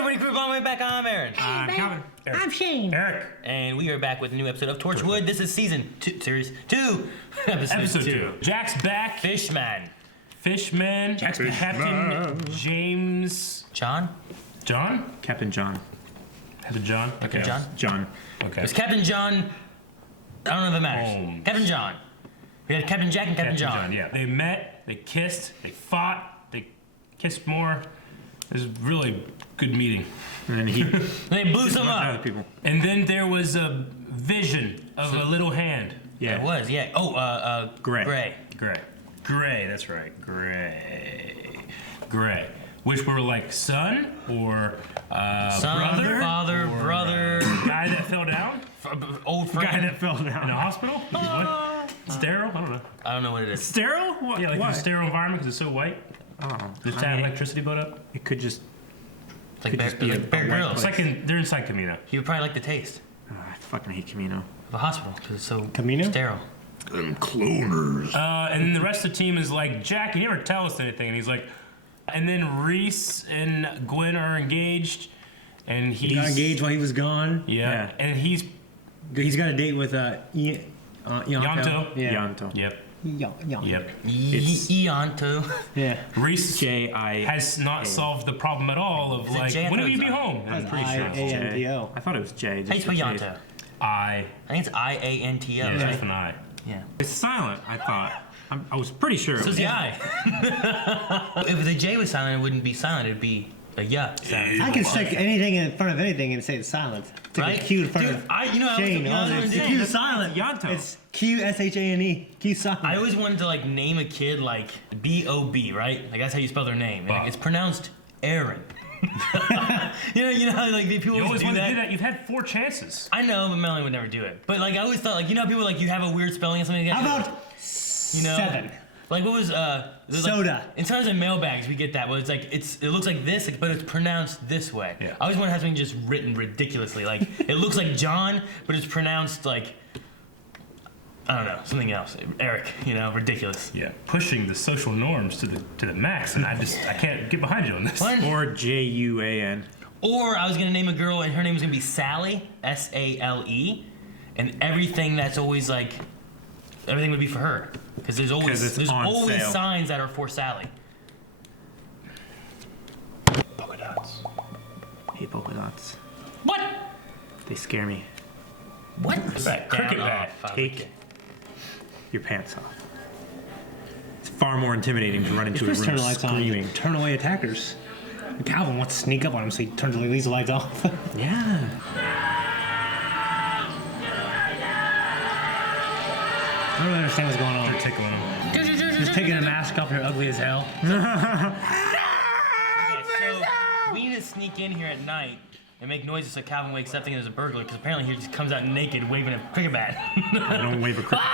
everybody, crew, all the way back. I'm Aaron. I'm Calvin. I'm Shane. Eric. And we are back with a new episode of Torchwood. This is season 2, series 2, episode 2. Jack's back. Fishman. Jack's Captain James. John? Captain John. Okay. John? Okay. It's Captain John. I don't know if it matters. Holmes. Captain John. We had Captain Jack and Captain John. Yeah. They met, they kissed, they fought, they kissed more. It was a really good meeting. And then They blew some up. people. And then there was a vision of a little hand. Yeah. It was, yeah. Oh, Gray. Gray, that's right. Gray. Which were like son or brother. Guy that fell down? Old friend. Guy that fell down. In a hospital? What? Sterile? I don't know. I don't know what it is. Sterile? What? Yeah, like Why? a sterile environment because it's so white. Oh. Just had electricity built up. It could just. It's like Could Bear, just be a Bear white Grylls. It's like they're inside Camino. You would probably like the taste I fucking hate Camino. of a hospital because it's so Camino? sterile. Them cloners. And then the rest of the team is like, Jack, you never tell us anything. And he's like, and then Reese and Gwen are engaged. And He got engaged while he was gone. Yeah. And he's He's got a date with Yanto. Yanto. Yeah. Yanto. Yep. Yep. Eonto. Yeah. Reese J-I. has not solved the problem at all of Is it like, J? I when thought will it you was be home? I'm pretty sure it's J. I-A-N-T-O. I thought it was J. How do you Just spell J. Yonto? I think it's I-A-N-T-O. Yeah, right? that's an I. Yeah. It's silent, I thought. I was pretty sure. So it's the I. If the J was silent, it wouldn't be silent. It'd be a yeah sound. I can stick anything in front of anything and say it's silent. It's like Right? a Q in front Dude, of I Shane. was The Q is silent. Yanto. It's Q-S-H-A-N-E. Q silent. I always wanted to like name a kid like B-O-B, right? Like that's how you spell their name. And, like, it's pronounced Aaron. you know how like people You always do wanted that? to do that. You've had 4 chances. I know, but Melanie would never do it. But like I always thought, like you know, how people like you have a weird spelling or something. How about you know, 7? like what was there's, Soda. Like, in terms of mailbags, we get that. Well, it's like it looks like this, but it's pronounced this way. Yeah. I always want to have something just written ridiculously. Like it looks like John, but it's pronounced like I don't know, something else. Eric, you know, ridiculous. Yeah, pushing the social norms to the max, and I can't get behind you on this. What? Or J-U-A-N. Or I was gonna name a girl, and her name was gonna be Sally, S-A-L-E, and everything that's always like, everything would be for her, because there's always sale. signs that are for Sally. Polka dots. Hate polka dots. What? They scare me. What? Cricket bat. Take your pants off. It's far more intimidating to run into a Just turn room the lights screaming. on. Turn away attackers. And Calvin wants to sneak up on him, so he leaves the lights off. Yeah. I don't really understand what's going on. They're tickling him. Just taking a mask off, they're ugly as hell. Okay, so we need to sneak in here at night and make noises so Calvin wakes up thinking there's a burglar, because apparently he just comes out naked waving a cricket bat. I don't wave a cricket.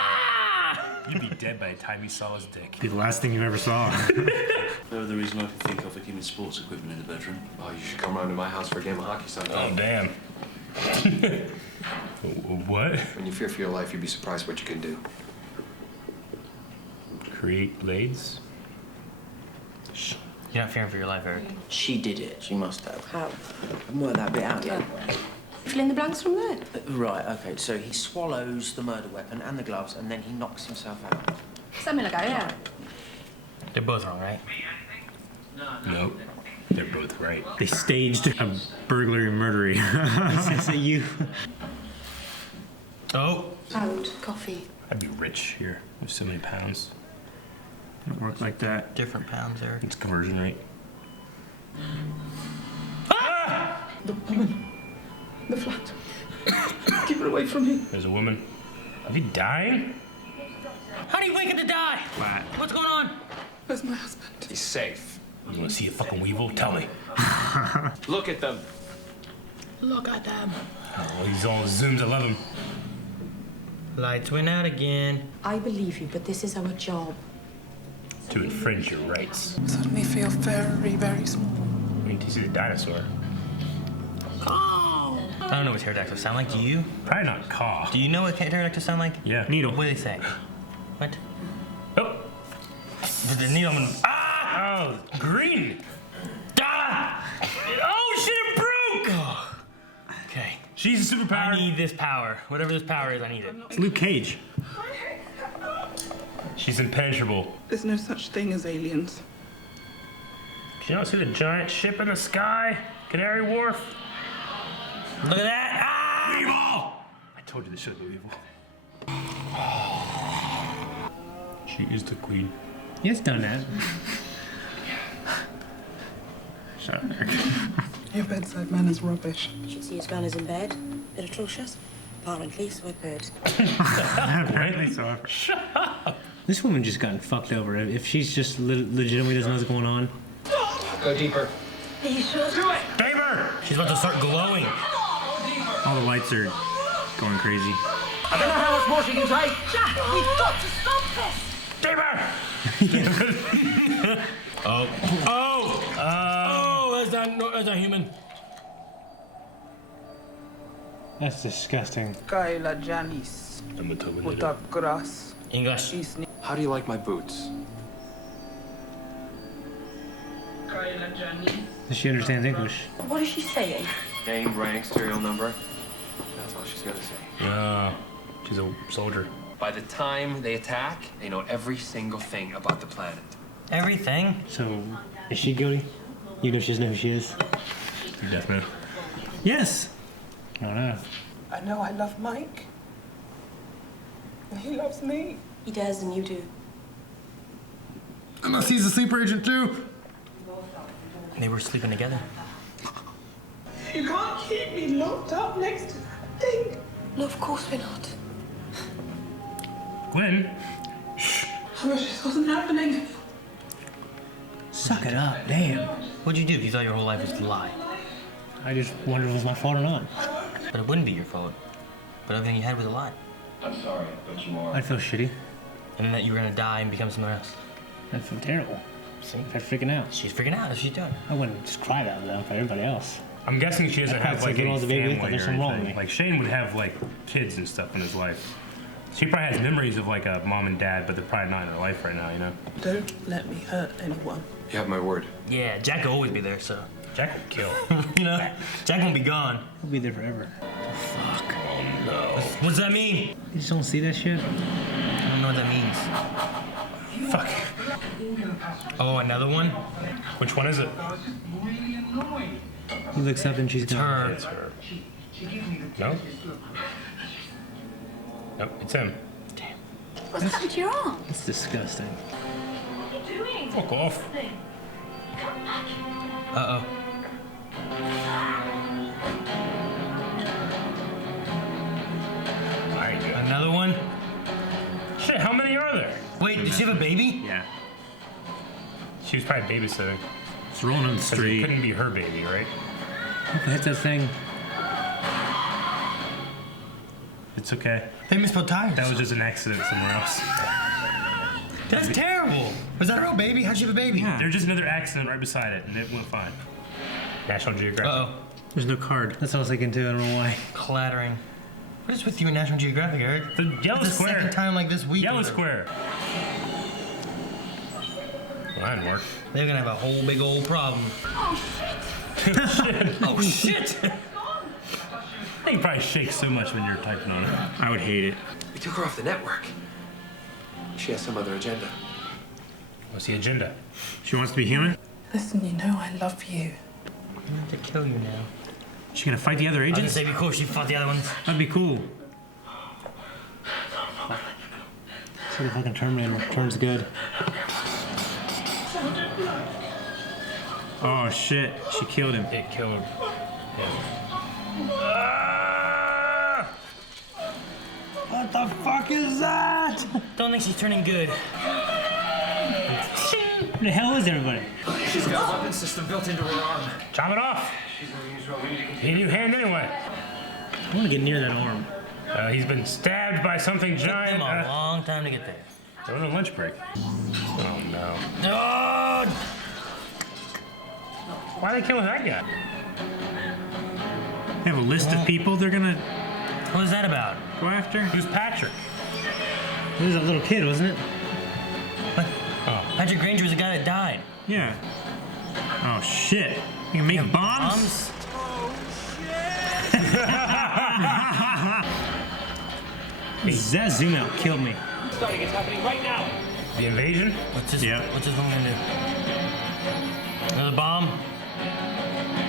You'd be dead by the time he saw his dick. Be the last thing you ever saw. No other reason I can think of for keeping sports equipment in the bedroom. Oh, you should come round to my house for a game of hockey sometime. Oh, damn. What? When you fear for your life, you'd be surprised what you can do. Create blades? You're not fearing for your life, Eric. She did it. She must have. How? Work that bit out. Yeah. Fill in the blanks from there. Right, okay, so he swallows the murder weapon and the gloves, and then he knocks himself out. Something like that, yeah. They're both wrong, right? Nope. They're both right. They staged a burglary murdery. It's a you. Oh. Pound, coffee. I'd be rich here with so many pounds. Don't work like that. Different pounds, Eric. It's conversion rate. The woman. The flat. Keep her away from me. There's a woman. Are you dying? How do you wake up to die? Flat. What's going on? Where's my husband? He's safe. You want to see a fucking weevil? Tell me. Look at them. Look at them. Oh, he's all zooms. I love him. Lights went out again. I believe you, but this is our job. To infringe your rights. Suddenly feel very, very small. Wait till you see the dinosaur. I don't know what pterodactyls sound like. Do you? Probably not caw. Do you know what pterodactyls sound like? Yeah. Needle. What do they say? What? Oh. The needle. Ah! Oh, green. Ah! Oh shit! It She's a superpower. I need this power. Whatever this power is, I need it. It's Luke Cage. She's impenetrable. There's no such thing as aliens. Can you not see the giant ship in the sky? Canary Wharf? Look at that! Ah! Evil! I told you this should be evil. She is the queen. He has done that. Shut up, Eric. Your bedside manner's rubbish. You should see his manners in bed. They're atrocious. Apparently, so I've heard. Apparently so. This woman just gotten fucked over. If she's just legitimately doesn't know what's going on. Go deeper. Are you sure? Do it! Damer! She's about to start glowing. All the lights are going crazy. I don't know how much more she can take. Jack, we've got to stop this! Damer! Oh, that's not human. That's disgusting. Kaila Janice. Utak grass. English. How do you like my boots? Kaila Janice. She understands English. What is she saying? Name, rank, serial number. That's all she's gonna say. She's a soldier. By the time they attack, they know every single thing about the planet. Everything? So, is she guilty? You know she doesn't know who she is? Death man. Yes. I don't know. I know I love Mike. And he loves me. He does, and you do. Unless he's a sleeper agent too. They were sleeping together. You can't keep me locked up next to that thing. No, of course we're not. Gwen? I wish this wasn't happening. Suck it up, damn. What'd you do if you thought your whole life was a lie? I just wondered if it was my fault or not. But it wouldn't be your fault. But everything you had was a lie. I'm sorry, but you are. I'd feel shitty. And then that you were gonna die and become someone else. I'd feel terrible. See? I'd freaking out. She's freaking out. That's what she's doing. I wouldn't just cry about it though for everybody else. I'm guessing she doesn't I'd have probably like take it any all as a baby, family but or there's something wrong with anything. me. Like Shane would have like kids and stuff in his life. She probably has memories of like a mom and dad, but they're probably not in her life right now, you know? Don't let me hurt anyone. You have my word. Yeah, Jack will always be there, so. Jack would kill. You know? Jack won't be gone. He'll be there forever. Fuck. Oh no. What does that mean? You just don't see that shit? I don't know what that means. Fuck. Oh, another one? Which one is it? He looks up and she's gone. Her. It's her. No? Nope, it's him. What's happened to your arm? That's disgusting. Fuck off. Uh-oh. Alright, good. Another one? Shit, how many are there? Wait, did she have a baby? Yeah. She was probably babysitting. It's rolling on the Because it street. couldn't be her baby, right? Hope it hits that thing. It's okay. They misspelled tires. That was just an accident somewhere else. That's terrible. Was that a real baby? How'd she have a baby? Yeah. There's just another accident right beside it, and it went fine. National Geographic. Uh-oh. There's no card. That's what I was thinking too, I don't know why. Clattering. What is with you and National Geographic, Eric? The yellow It's the square. second time like this week. Yellow square. Well, that didn't work. They're gonna have a whole big old problem. Shit. Oh shit! I think you probably shake so much when you're typing on it. I would hate it. We took her off the network. She has some other agenda. What's the agenda? She wants to be human? Listen, you know I love you. I'm going to kill you now. She gonna fight the other I was gonna agents? say, be cool if she fought the other ones. That'd be cool. So the fucking Terminator turns good. Oh shit, she killed him. It killed him. What the fuck is that? Don't think she's turning good. Where the hell is everybody? She's got a weapon system built into her arm. Chop it off. He need a hand anyway. I want to get near that arm. He's been stabbed by something Took giant. them a long time to get there. They're on a lunch break. Oh no. Oh! Why are they killing that guy? They have a list of people they're gonna What was that about? go after? Who's Patrick? It was a little kid, wasn't it? What? Oh. Patrick Granger was the guy that died. Yeah. Oh shit. You can make bombs? Bombs? That zoom out killed me. Starting, it's happening right now. The invasion? What's this? Yeah. What's this one gonna do? Another bomb?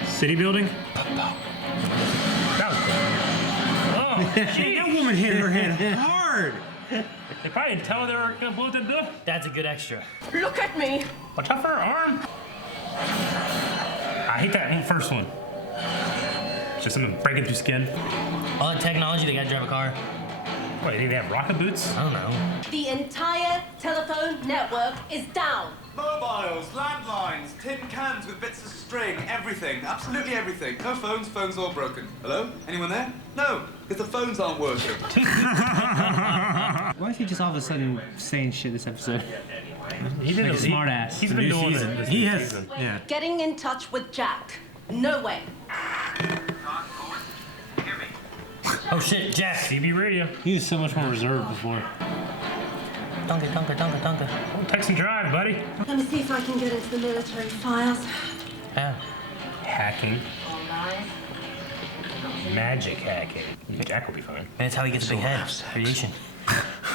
City building? That was good. Oh, That woman hit her head hard. they probably didn't tell her they were gonna blow up that building. That's a good extra. Look at me. Watch out for her arm. I hate that first one. It's just something breaking through skin. All that technology, they gotta drive a car. What, you think they have rocket boots? I don't know. The entire telephone network is down. Mobiles, landlines, tin cans with bits of string, everything, absolutely everything. No phones, phones all broken. Hello? Anyone there? No, because the phones aren't working. Why is he just all of a sudden saying shit this episode? He did Like a he- smart ass. He's been doing season. it. this He new has. season. Yeah. Getting in touch with Jack. No way. Oh shit, Jack. CB radio. He was so much more reserved before. Dunka, dunka, dunka, dunka. Oh, text and drive, buddy. Let me see if I can get into the military files. Yeah. Hacking. Magic hacking. Jack will be fine. And that's how he gets a big head. Radiation.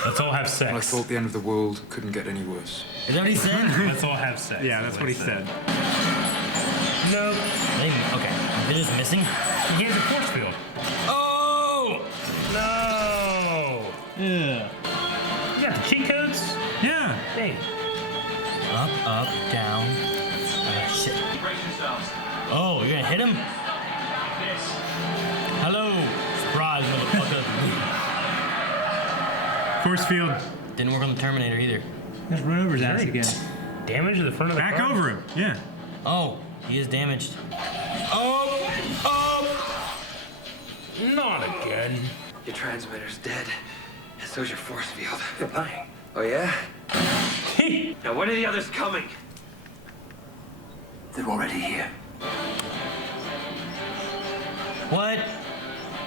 Let's all have I sex. thought the end of the world couldn't get any worse. Is that what he said? Let's all have sex. Yeah, that's what he said. No. Okay. They're just missing? He has a force field. Oh! No. Yeah. You got the cheat codes? Yeah. Hey. Up, down. Oh, shit. Oh, you're gonna hit him? Hello, surprise, motherfucker. Force field. Didn't work on the Terminator either. Let's run over his ass again. Damage to the front of the Back car. over him. Yeah. Oh, he is damaged. Oh! Not again. Your transmitter's dead, and so's your force field. They're lying. Oh, yeah? Now, when are the others coming? They're already here. What?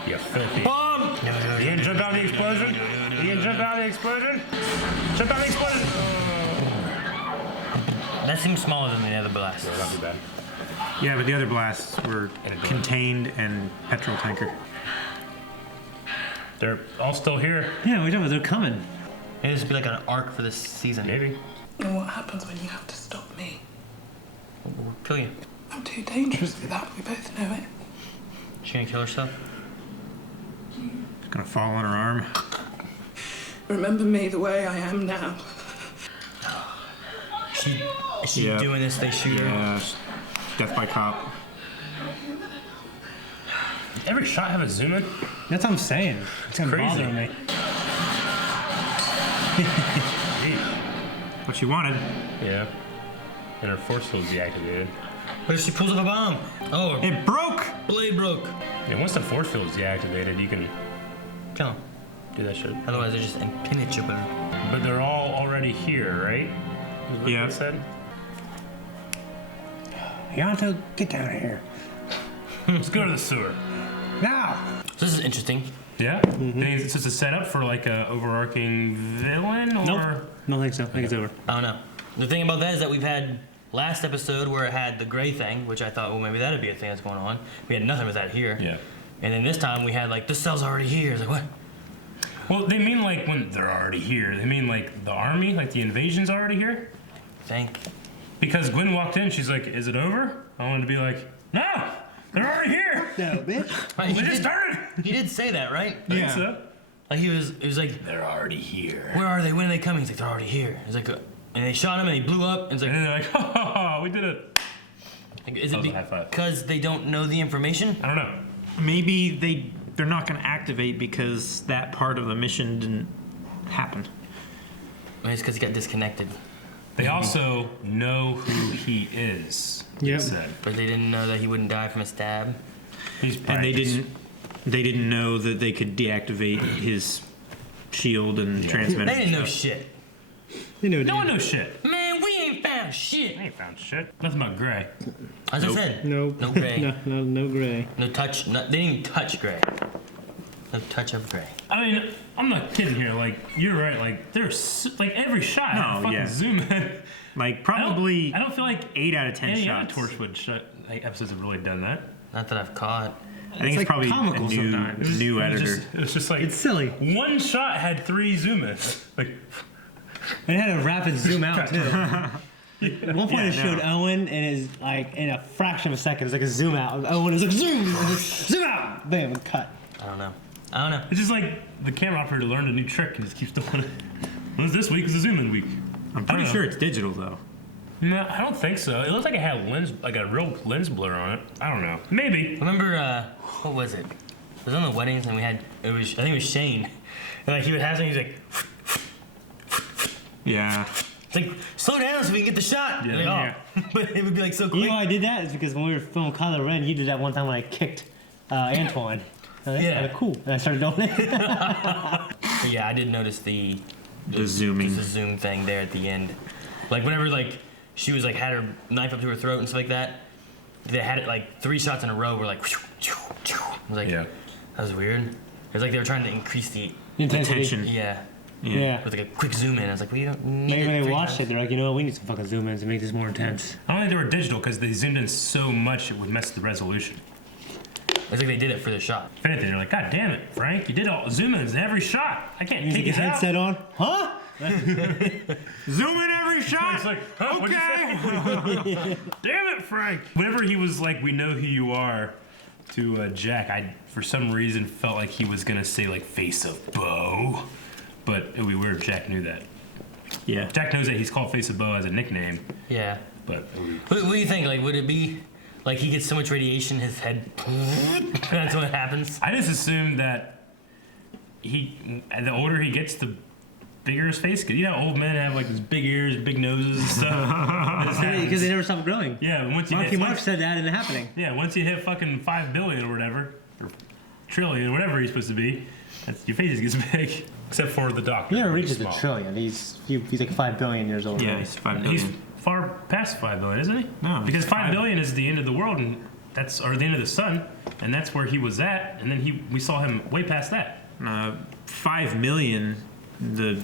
You filthy. Bomb! You didn't jump out of the explosion? You didn't jump out of the explosion? Jump out of the explosion! That seems smaller than the other blast. Not too bad. Yeah, but the other blasts were contained and petrol tanker. They're all still here. Yeah, we know they're coming. Maybe this would be like an arc for this season. Maybe. And what happens when you have to stop me? We'll kill you. I'm too dangerous for that. We both know it. She gonna kill herself? It's gonna fall on her arm. Remember me the way I am now. Is she Yeah. doing this? They shoot her. Yeah. Death by cop. Every shot have a zoom in? That's what I'm saying. It's gonna Crazy. bother me. What she wanted. Yeah. And her force field's deactivated. What if she pulls up a bomb? Oh, It broke. blade broke. Yeah, once the force field's deactivated, you can Kill him. do that shit. Otherwise, they're just impenetrable. But they're all already here, right? Is what Yeah. they said? Yonto, get down here. Let's go to the sewer. Now! So this is interesting. Yeah? Think it's just a setup for like a overarching villain, or? Nope. Don't think so. I think it's over. I don't know. The thing about that is that we've had last episode where it had the gray thing, which I thought, well, maybe that'd be a thing that's going on. We had nothing with that here. Yeah. And then this time we had like, the cell's already here. It's like, what? Well, they mean like when they're already here. They mean like the army, like the invasion's already here. Thank. Because Gwen walked in, she's like, "Is it over?" I wanted to be like, "No, they're already here. No, bitch. Right, We he just did- started." He did say that, right? I think so. Like it was like, They're already here. where are they? When are they coming? He's like, they're already here. He's like, and they shot him and he blew up. And it's like, And then they're like, "Ha, we did it." is That it was a high five. because they don't know the information? I don't know. Maybe they're not gonna activate because that part of the mission didn't happen. Maybe it's because he got disconnected. They also know who he is. Yep. He said. But they didn't know that he wouldn't die from a stab. He's And they practiced. didn't know that they could deactivate his shield and transmitter. They didn't know shit. You know, No one knows shit. Man, we ain't found shit. I ain't found shit. Nothing but gray. As I said, No. no gray. No gray. No touch. No, they didn't even touch gray. No touch of gray. I mean, I'm not kidding here. Like, you're right. Like, there's like every shot. No, had a fucking yeah. zoom in. Like probably I don't feel like 8 out of 10 any shots. other Torchwood episodes have really done that. Not that I've caught. I think it's like probably comical a new, sometimes. new editor. It was just like It's silly. one shot had 3 zoom-ins. Like, It had a rapid zoom out too. At one point, Yeah, it showed no. Owen and is like in a fraction of a second. It's like a zoom out. of Owen is like zoom, zoom out, bam, and cut. I don't know. it's just like the camera operator learned a new trick and just keeps doing it. Well, this week is a zoom-in week. I'm pretty sure it's digital though. No, I don't think so. It looks like it had like a real lens blur on it. I don't know. Maybe. Remember, what was it? It was on the weddings, and I think it was Shane. And like he would have something, he was like, Yeah. it's like, slow down so we can get the shot. Yeah. Like, oh. But it would be like so quick. You know why I did that? Is because when we were filming Kylo Ren, you did that one time when I kicked Antoine. Oh, that's Yeah. kind of cool. And I started doing it. But yeah, I did notice the zooming. the zoom thing there at the end. Like whenever like she was like had her knife up to her throat and stuff like that, they had it like 3 shots in a row. Were like, I was like, Yeah. that was weird. It was like they were trying to increase the Intensity. Tension. yeah. Yeah. With like a quick zoom in. I was like, well, you don't need Maybe it when they 3 watched times. it, they're like, you know what? We need some fucking zoom ins to make this more intense. I don't think they were digital because they zoomed in so much it would mess the resolution. It's like they did it for the shot. If anything, they're like, God damn it, Frank, you did all zoom-ins in every shot. I can't You take get it your out. headset on? Huh? Zoom in every shot. It's like, huh, what'd you say? Damn it, Frank. Whenever he was like, we know who you are, to Jack, I, for some reason, felt like he was going to say, like, face of Bo. But it would be weird if Jack knew that. Yeah. Jack knows that he's called Face of Bo as a nickname, Yeah. but What do you think? Like, would it be like he gets so much radiation, his head? That's what happens. I just assumed that the older he gets, the bigger his face gets. You know, old men have like these big ears, big noses and stuff. Because they never stop growing. Yeah, once you Marky hit, Mark said that in The Happening. yeah, once you hit fucking 5 billion or whatever, or trillion, whatever he's supposed to be, your face just gets big. Except for the doctor. He never who's reaches a small. trillion. He's like 5 billion years old. Yeah, he's 5 He's billion. far past 5 billion, isn't he? No, because he's 5 billion is the end of the world, and that's or the end of the sun, and that's where he was at, and then we saw him way past that. 5 million, the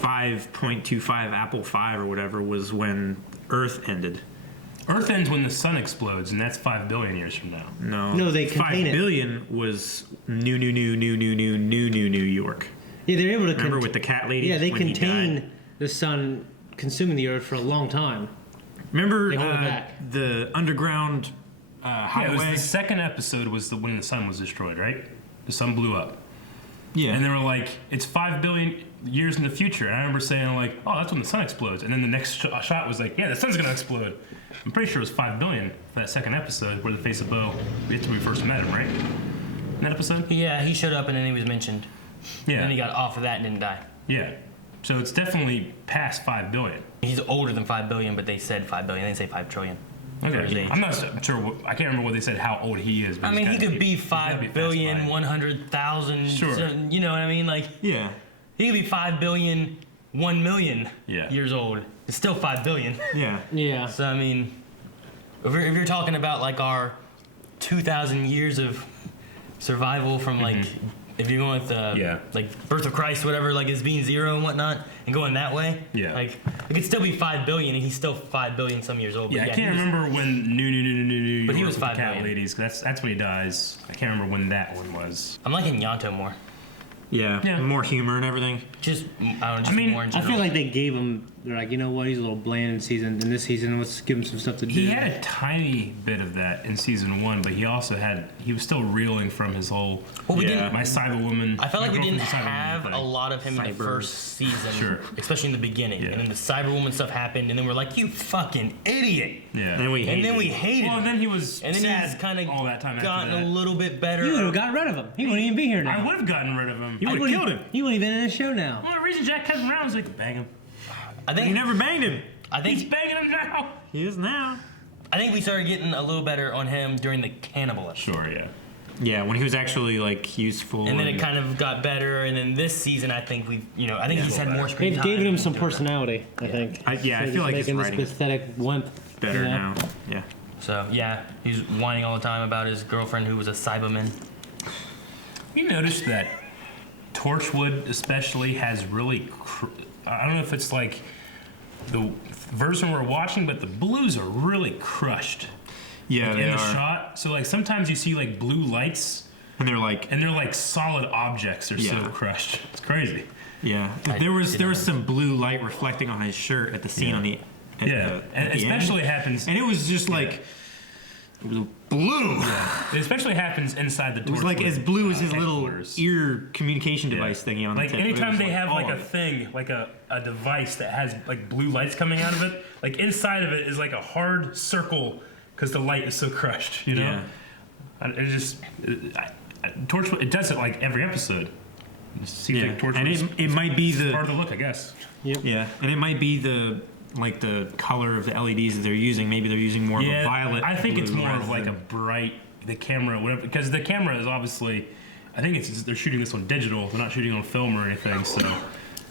5.25 Apple 5 or whatever was when Earth ended. Earth ends when the sun explodes, and that's 5 billion years from now. No, they 5 contain it. billion was New York. Yeah, they're able to. Remember with the cat lady? Yeah, they when he died? contain the sun consuming the earth for a long time. Remember They hold it back. the underground Yeah, it highway? was the second episode was when the sun was destroyed, right? The sun blew up. Yeah. And they were like, it's 5 billion years in the future. And I remember saying like, oh, that's when the sun explodes. And then the next shot was like, yeah, the sun's gonna explode. I'm pretty sure it was 5 billion for that second episode where the face of Bo, we first met him, right? In that episode? Yeah, he showed up and then he was mentioned. Yeah. And then he got off of that and didn't die. Yeah. So it's definitely past 5 billion. He's older than 5 billion, but they said 5 billion. They didn't say 5 trillion. For his Okay. age. I'm not sure. I can't remember what they said how old he is. But I mean, he he's could be he's gotta 5 past billion, 5. 100,000. Sure. You know what I mean? Like, Yeah. he could be 5 billion, 1 million Yeah. years old. It's still 5 billion. Yeah. Yeah. So, I mean, if you're talking about like our 2,000 years of survival from like, if you're going with like Birth of Christ, whatever, like as being 0 and whatnot, and going that way, Yeah. like it could still be 5 billion, and he's still 5 billion some years old. But Yeah, I he can't was- remember when New But he York was with the 5 cat billion. ladies. 'Cause that's when he dies. I can't remember when that one was. I'm liking Yanto more. Yeah. More humor and everything. Just, I don't know, just I mean, more in I general. feel like they gave him. They're like, you know what? He's a little bland in season. In this season, let's give him some stuff to do. He had a tiny bit of that in season 1, but he also he was still reeling from his whole. Well, we didn't- My Cyberwoman. I felt like my we didn't girlfriend's a Cyberwoman have thing. a lot of him in the first season, Sure. especially in the beginning. Yeah. And then the Cyberwoman stuff happened, and then we're like, "You fucking idiot!" Yeah. And then we hated hated Well, him. and then he was. And then sad he's kind of all that time after gotten that. a little bit better. You would have gotten rid of him. He wouldn't even be here now. I would have gotten rid of him. You would have killed him. He wouldn't even in the show now. Well, the reason Jack kept him around was like bang him. I think He never banged him. He's banging him now. He is now. I think we started getting a little better on him during the cannibal episode. Sure, yeah. Yeah, when he was actually like useful. And then it kind of got better, and then this season, I think I think he's had more screen They've time. given him some personality, I think. I feel like his making this writing is pathetic wimp better you know? now. Yeah. So yeah, he's whining all the time about his girlfriend who was a Cyberman. You noticed that Torchwood especially has really, I don't know if it's like the version we're watching, but the blues are really crushed. Yeah, like, they in the are. shot. So like sometimes you see like blue lights, and they're like solid objects. They're so crushed. It's crazy. Yeah, there was some blue light reflecting on his shirt at the scene on the. And especially happens, and it was just like blue. Yeah. It especially happens inside the Torchwood. It was like as blue as his little ear communication device thingy on the tip. Like anytime they have like a thing, like a device that has like blue lights coming out of it, like inside of it is like a hard circle because the light is so crushed. You know, it just Torchwood. It does it like every episode. It seems like Torchwood. And it might be the part of the look, I guess. Yep. Yeah, and it might be the color of the LEDs that they're using. Maybe they're using more of a violet. I think it's more of like a bright, the camera, whatever, because the camera is obviously, I think they're shooting this on digital. They're not shooting on film or anything. So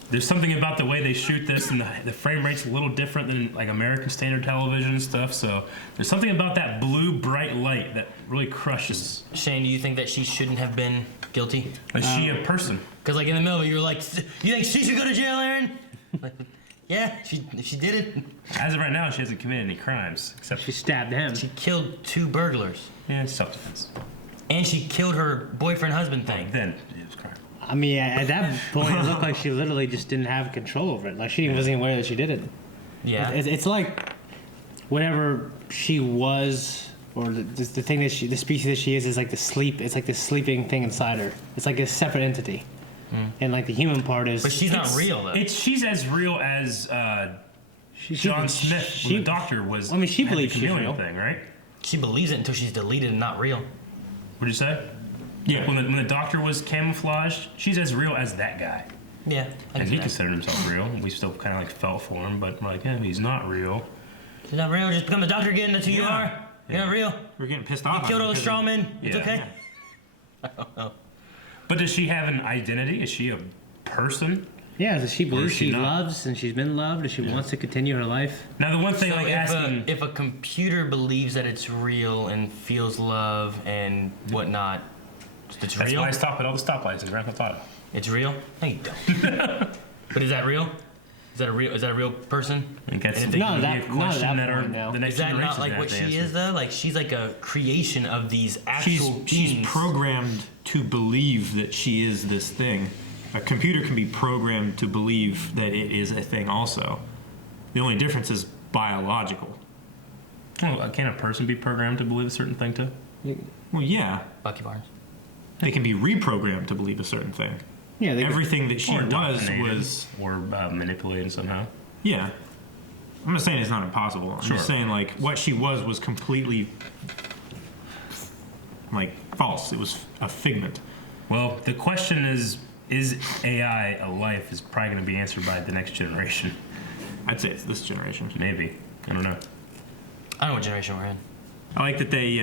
there's something about the way they shoot this, and the frame rate's a little different than like American standard television and stuff. So there's something about that blue bright light that really crushes. Shane, do you think that she shouldn't have been guilty? Is she a person? Because like in the middle, you were like, you think she should go to jail, Aaron? Like, yeah, she did it. As of right now, she hasn't committed any crimes. Except she stabbed him. She killed 2 burglars. Yeah, it's self-defense. And she killed her boyfriend-husband thing. Then it was crime. I mean, at that point, it looked like she literally just didn't have control over it. Like she wasn't even aware that she did it. Yeah. It's like whatever she was, or the thing that the species that she is like the sleep. It's like the sleeping thing inside her. It's like a separate entity. And like the human part is, but she's not real though. She's as real as John Smith when the doctor was. I mean, she believes she's real. Thing, right? She believes it until she's deleted and not real. What'd you say? Yeah. When the doctor was camouflaged, she's as real as that guy. Yeah. And he considered himself real. We still kind of like felt for him, but we're like, yeah, he's not real. He's not real. Just become a doctor again. That's who you are. You're not real. We're getting pissed off. You killed all the straw men. It's okay. I don't know. But does she have an identity? Is she a person? Yeah, does she believes she loves and she's been loved and she wants to continue her life? Now the one thing, so like if a computer believes that it's real and feels love and whatnot, it's real. That's why I stop at all the stoplights in Grand Theft Auto. It's real? No, you don't. But is that real? Is that a real person? I think that's the next is that not like what she is though? Like she's like a creation of these actual beings. She's programmed to believe that she is this thing. A computer can be programmed to believe that it is a thing also. The only difference is biological. Well, can a person be programmed to believe a certain thing too? Well, yeah. Bucky Barnes. They can be reprogrammed to believe a certain thing. Yeah, everything that she was manipulated somehow. Yeah, I'm not saying it's not impossible. I'm just saying like what she was completely like false. It was a figment. Well, the question is AI a life? Is probably going to be answered by the next generation. I'd say it's this generation. Maybe. I don't know. I don't know what generation we're in. I like that they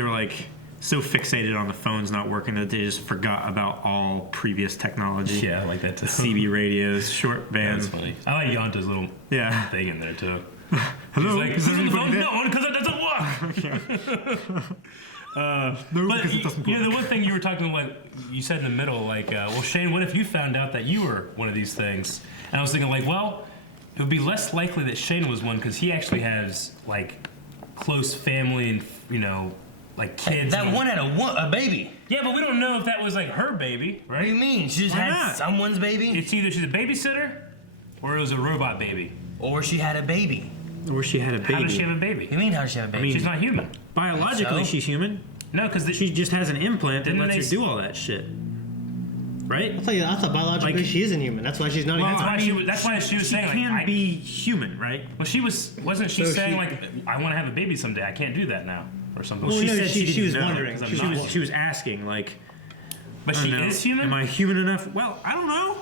were like so fixated on the phones not working that they just forgot about all previous technology. Yeah, I like that too. CB radios, short band. That's funny. I like Yonta's little thing in there too. Hello, he's like, is this on the phone? No, because it doesn't work. No, because it doesn't work. The one thing you were talking like you said in the middle, like, well, Shane, what if you found out that you were one of these things? And I was thinking, like, well, it would be less likely that Shane was one because he actually has like close family and like kids. That one had a baby. Yeah, but we don't know if that was like her baby, right? What do you mean? She just had someone's baby? It's either she's a babysitter or it was a robot baby. Or she had a baby. Or she had a baby. How does she have a baby? What do you mean how does she have a baby? I mean, she's not human. Biologically, she's human. No, because she just has an implant that lets her do all that shit. Right? I thought biologically she isn't human. That's why she's not human. That's why she was saying she can be human, right? Well, wasn't she saying like I want to have a baby someday? I can't do that now or something. Well, she said she was know, wondering. She was asking like. But she is human. Am I human enough? Well, I don't know.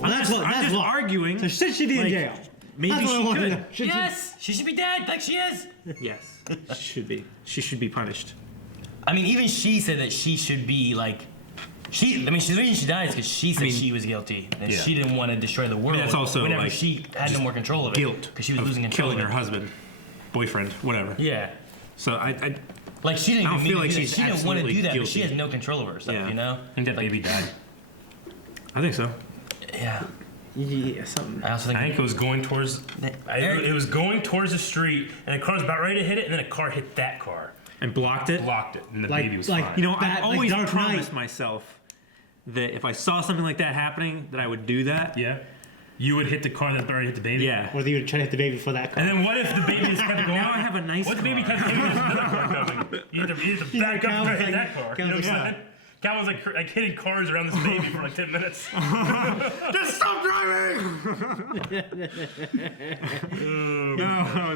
Well, I'm just arguing. So should she be in jail? Maybe she could. Yes, she should be dead like she is. Yes, she should be. She should be punished. I mean, even she said that she should be like. The reason she died is because she said she was guilty and she didn't want to destroy the world. That's also whenever like she had no more control of it. Guilt because she was losing control. Killing her husband, boyfriend, whatever. Yeah. So I like she didn't. I don't feel like she's she didn't want to do that, guilty. but she has no control over herself. You know. I think that baby died. I think so. Yeah. Yeah, something. I also think. I think it was going towards. It was going towards the street, and the car was about ready to hit it, and then a car hit that car. And blocked it? Blocked it, and the Like- baby was like- fine. You know, That- I always like Dark promised Knight. myself that if I saw something like that happening, that I would do that. Yeah. You would hit the car that already hit the baby? Yeah. Or you would try to hit the baby before that car. And then what if the baby just kept going? Now I have a nice What if the baby car. kept going? There's another car coming. You had to back up and hit that car. You know what I'm saying? Cal was like hitting cars around this baby for like 10 minutes. Just stop driving! No, I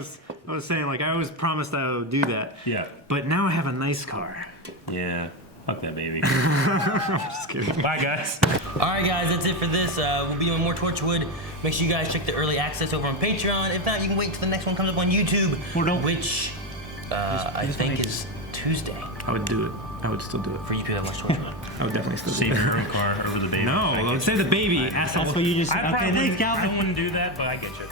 was saying, like, I always promised I would do that. Yeah. But now I have a nice car. Yeah. Fuck that baby. Just kidding. Bye, guys. All right, guys, that's it for this. We'll be on more Torchwood. Make sure you guys check the early access over on Patreon. If not, you can wait until the next one comes up on YouTube, which I think is Tuesday. I would do it. I would still do it. For you people that watch Torchwood. I would definitely still Save do it. your own car over the baby. No, let's say the baby. That's what you just. Okay, thanks, Calvin. I wouldn't do that, but I get you.